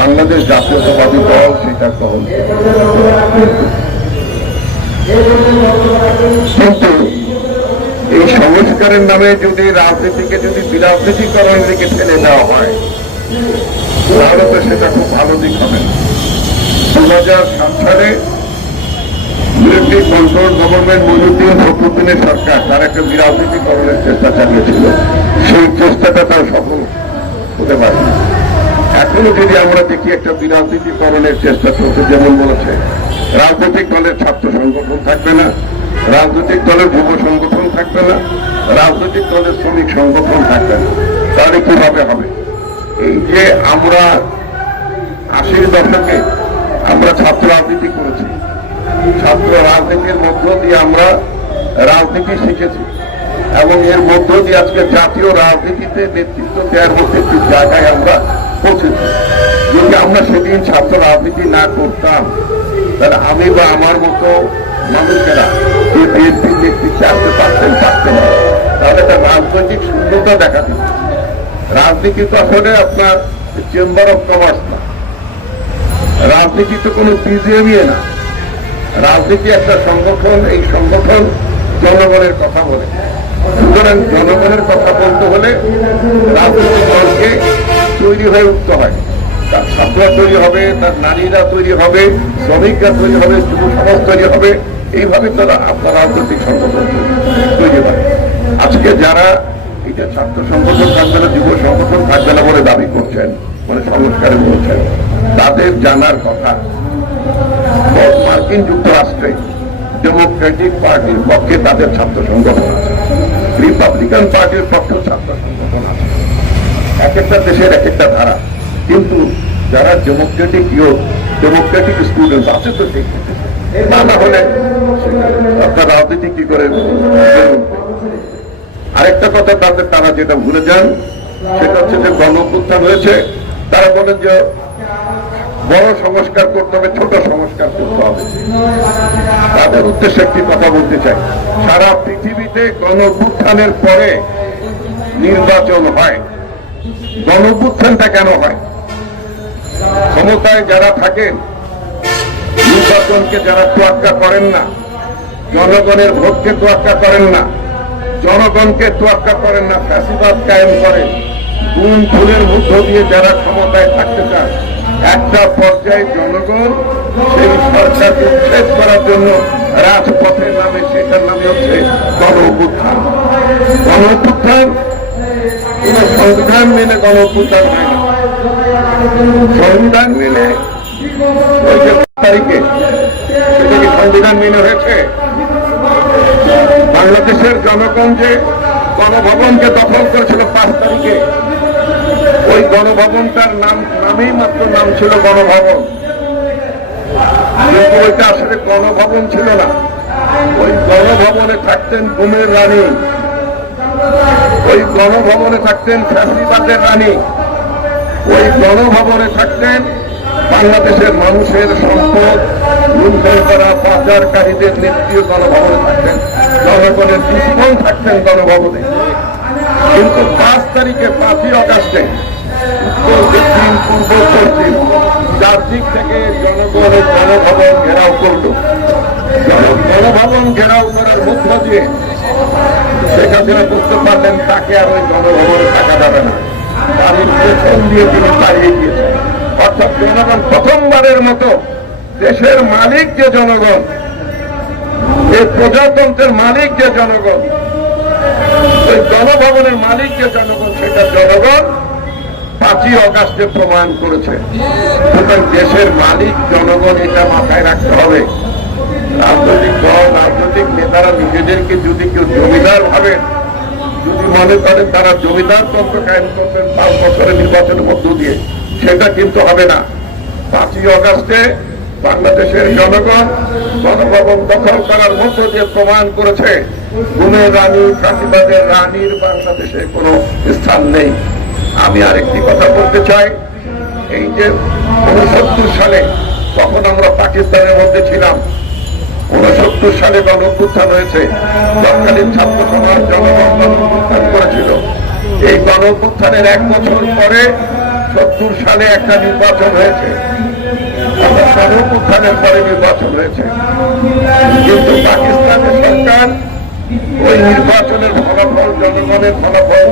বাংলাদেশ জাতীয়তাবাদী দল সেটা করে। কিন্তু এই সংস্কারের নামে যদি রাজনীতিকে যদি বিরাজনীতিকরণের দিকে ঠেলে দেওয়া হয়, তাহলে তো সেটা খুব ভালো দিক হবে দু হাজার সাত সালে বিরোধী কন্ট্রোল গভর্নমেন্ট মহিউদ্দিন ফখরুদ্দিনের সরকার, তার একটা বিরাজনীতিকরণের চেষ্টা চালিয়েছিল। সেই চেষ্টাটা তার সফল হতে পারে এখনও যদি আমরা দেখি একটা বিরাজনীতিকরণের চেষ্টা চলছে, যেমন বলেছে, রাজনৈতিক দলের ছাত্র সংগঠন থাকবে না, রাজনৈতিক দলের যুব সংগঠন থাকবে না, রাজনৈতিক দলের শ্রমিক সংগঠন থাকবে না। তাহলে কীভাবে হবে? এই যে আমরা আশির দশকে আমরা ছাত্র রাজনীতি করেছি, ছাত্র রাজনীতির মধ্য দিয়ে আমরা রাজনীতি শিখেছি, এবং এর মধ্য দিয়ে আজকে জাতীয় রাজনীতিতে নেতৃত্ব দেওয়ার মধ্যে একটি জায়গায় আমরা পৌঁছেছি যদি আমরা সেদিন ছাত্র রাজনীতি না করতাম, তাহলে আমি বা আমার মতো মানুষেরা যে বিএনপির নেতৃত্বে আসতে পারতেন পারতেন তাহলে একটা রাজনৈতিক শূন্যতা দেখা দিত। রাজনীতি তো আসলে আপনার চেম্বার অফ কমার্স না। রাজনীতি তো কোনো বিজিএমই না। রাজনীতি একটা সংগঠন, এই সংগঠন জনগণের কথা বলে। সুতরাং জনগণের কথা বলতে হলে তৈরি হয়ে উঠতে হয়। তার ছাত্ররা তৈরি হবে, তার নারীরা তৈরি হবে, শ্রমিকরা তৈরি হবে, যুব সমাজ তৈরি হবে। এইভাবে তারা আপনার রাজনৈতিক সংগঠন তৈরি হয়। আজকে যারা এটা ছাত্র সংগঠন না যুব সংগঠন না বলে দাবি করছেন মানে সংস্কারে বলছেন তাদের জানার কথা। মার্কিন যুক্তরাষ্ট্রে ডেমোক্রেটিক পার্টির পক্ষে তাদের ছাত্র সংগঠন আছে। রিপাবলিকান পার্টির পক্ষেও ছাত্র সংগঠন আছে। এক একটা দেশের এক একটা ধারা। কিন্তু যারা ডেমোক্রেটিক ইউথ ডেমোক্রেটিক স্টুডেন্ট আছে তো রাজনীতি কি করে আরেকটা কথা তাদের, তারা যেটা ভুলে যান, সেটা হচ্ছে যে গণ হয়েছে, তারা বলেন যে বড় সংস্কার করতে হবে, ছোট সংস্কার করতে হবে। তাদের উদ্দেশ্যে একটি কথা বলতে চাই। সারা পৃথিবীতে গণ পরে নির্বাচন হয়। গণ অভ্যুত্থানটা কেন হয়? ক্ষমতায় যারা থাকেন, নির্বাচনকে যারা তোয়াক্কা করেন না, জনগণের ভোটকে তোয়াক্কা করেন না, জনগণকে তোয়াক্কা করেন না, ফ্যাসিবাদ কায়েম করেন গুণ খুনের মধ্য দিয়ে যারা ক্ষমতায় থাকতে চান, একটা পর্যায়ে জনগণ সেই সরকারকে উচ্ছেদ করার জন্য রাজপথে নামে, সেটার নামে হচ্ছে গণ অভ্যুত্থান গণ অভ্যুত্থান সংবিধান মেনে গণ হয় না সংবিধান মেনে তারিখে সেটা কি সংবিধান মেনে হয়েছে? বাংলাদেশের জনগণ যে গণভবনকে দখল করেছিল পাঁচ তারিখে। ওই গণভবনটার নাম, নামেই মাত্র নাম ছিল গণভবন। কিন্তু ওইটা আসলে গণভবন ছিল না। ওই গণভবনে থাকতেন ঘুমের রানী। ওই গণভবনে থাকতেন ফ্যাসিবাদের রানী। ওই গণভবনে থাকতেন বাংলাদেশের মানুষের সম্পদ লুণ্ঠন করা পাচারকারীদের নেত্রীয় গণভবনে থাকতেন। জনগণের দুশ্মন থাকতেন গণভবনে। কিন্তু পাঁচ তারিখে পাঁচই অগাস্টে, উত্তর দক্ষিণ পূর্ব পশ্চিম চারদিক থেকে জনগণের গণভবন ঘেরাও করল। জন- গণভবন ঘেরাও করার মধ্য দিয়ে শেখ হাসিনা পারলেন তাকে আর ওই যাবে না। দিয়ে তিনি পালিয়ে গিয়েছেন। অর্থাৎ জনগণ প্রথমবারের মতো দেশের মালিক যে জনগণ, এই প্রজাতন্ত্রের মালিক যে জনগণ, ওই জনভবনের মালিক যে জনগণ, সেটা জনগণ পাঁচই অগাস্টে প্রমাণ করেছে। দেশের মালিক জনগণ এটা মাথায় রাখতে হবে। রাজনৈতিক দল রাজনৈতিক নেতারা নিজেদেরকে যদি কেউ জমিদার ভাবে, যদি মনে করেন তারা জমিদার তন্ত্র কায়েম করবেন পাঁচ বছরের নির্বাচনের মধ্য দিয়ে, সেটা কিন্তু হবে না। পাঁচই অগাস্টে বাংলাদেশের জনগণ গণভবন দখল করার মধ্য দিয়ে প্রমাণ করেছে গুণের রানী ফাঁসিবাদের রানীর বাংলাদেশে কোনো স্থান নেই। আমি আরেকটি কথা বলতে চাই, এই যে উনসত্তর সালে তখন আমরা পাকিস্তানের মধ্যে ছিলাম উনসত্তর সালে গণ অভ্যুত্থান হয়েছে, তৎকালীন ছাত্র সমাজ জনগণ গণ অভ্যুত্থান করেছিল। এই গণ অভ্যুত্থানের এক বছর পরে সত্তর সালে একটা নির্বাচন হয়েছে। আবার পরে নির্বাচন হয়েছে। কিন্তু পাকিস্তানের সরকার ওই নির্বাচনের ফলাফল জনগণের ফলাফল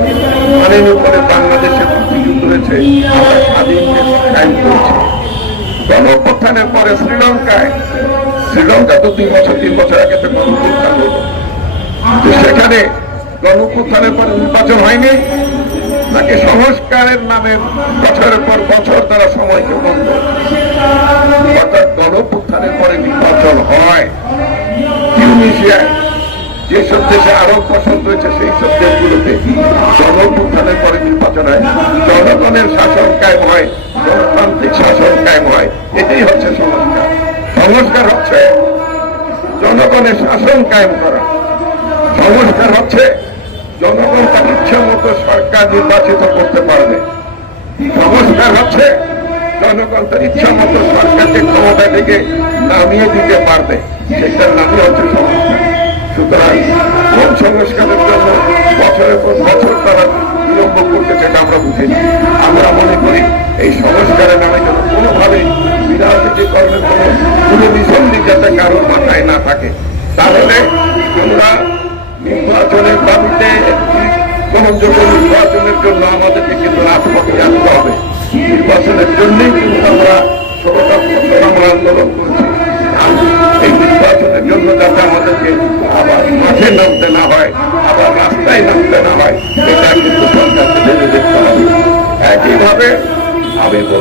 মানেনি করে বাংলাদেশে মুক্তিযুদ্ধ হয়েছে। আমরা স্বাধীন দেশ করেছি। গণপ্রথানের পরে শ্রীলঙ্কায় শ্রীলঙ্কা তো দুই বছর, তিন বছর আগে তো সেখানে গণপ্রথানের পরে নির্বাচন হয়নি। নাকি সংস্কারের নামে বছরের পর বছর তারা সময়কে বন্ধ। অর্থাৎ গণপ্রথানের পরে নির্বাচন হয়। টিউনিশিয়ায় যেসব দেশে আরব পছন্দ হয়েছে সেই সব দেশগুলোতে গণপ্রথানের পরে নির্বাচন হয়। জনগণের শাসন কায়েম হয়, গণতান্ত্রিক শাসন কায়েম হয়। এটাই হচ্ছে সংস্কার। সংস্কার হচ্ছে। জনগণের শাসন কায়েম করা। সংস্কার হচ্ছে, জনগণ তার ইচ্ছে মতো সরকার নির্বাচিত করতে পারবে। সংস্কার হচ্ছে, জনগণ তার ইচ্ছা মতো সরকারকে ক্ষমতা থেকে নামিয়ে দিতে পারবে। সেটার নামই হচ্ছে সংস্কার। সুতরাং কোন জন্য বছরের পর বছর তারা বিলম্ব করতে সেটা আমরা বুঝিনি। আমরা মনে করি এই সংস্কারের নামে যেন কোনোভাবে বিরাজনীতিকরণের কোনো কোনো বিসন্ধি যাতে কারোর মাথায় না থাকে, তাহলে আমরা নির্বাচনের দাবিতে গ্রহণযোগ্য নির্বাচনের জন্য আমাদেরকে কিন্তু রাজপথে আসতে হবে। নির্বাচনের জন্যই কিন্তু আমরা ষোলোটা আমরা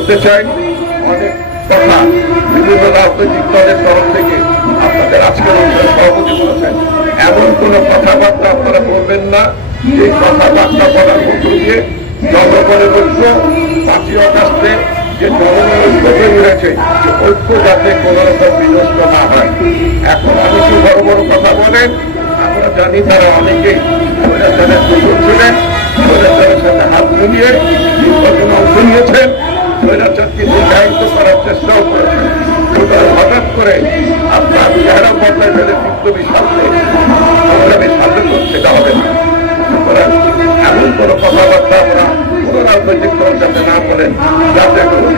বলতে চাই অনেক কথা বিভিন্ন রাজনৈতিক দলের তরফ থেকে আপনাদের আজকের অনুষ্ঠানে সভাপতি বলেছেন। এমন কোন কথাবার্তা আপনারা বলবেন না। যে কথাবার্তা বলার মধ্য দিয়ে জনগণের ঐক্য পাঁচই অগাস্টে যে জনগণের ঐক্য তৈরি হয়েছে ঐক্য যাতে কোনো রকম বিনষ্ট না হয়। এখন আমি কি বড় বড় কথা বলেন? আমরা জানি তারা অনেকেই ছিলেন সাথে হাত মিলিয়ে নির্বাচনে অংশ নিয়েছেন। স্বৈরাচারকে দীর্ঘায়িত করার চেষ্টাও করেছেন। সুতরাং হঠাৎ করে আপনার চেহারা বদলায় ফেলে বিপ্লবী সামনে সংগ্রামী সামনে কোনো কথাবার্তা আমরা কোনো রাজনৈতিক দল যাতে না বলেন, যাতে কোনো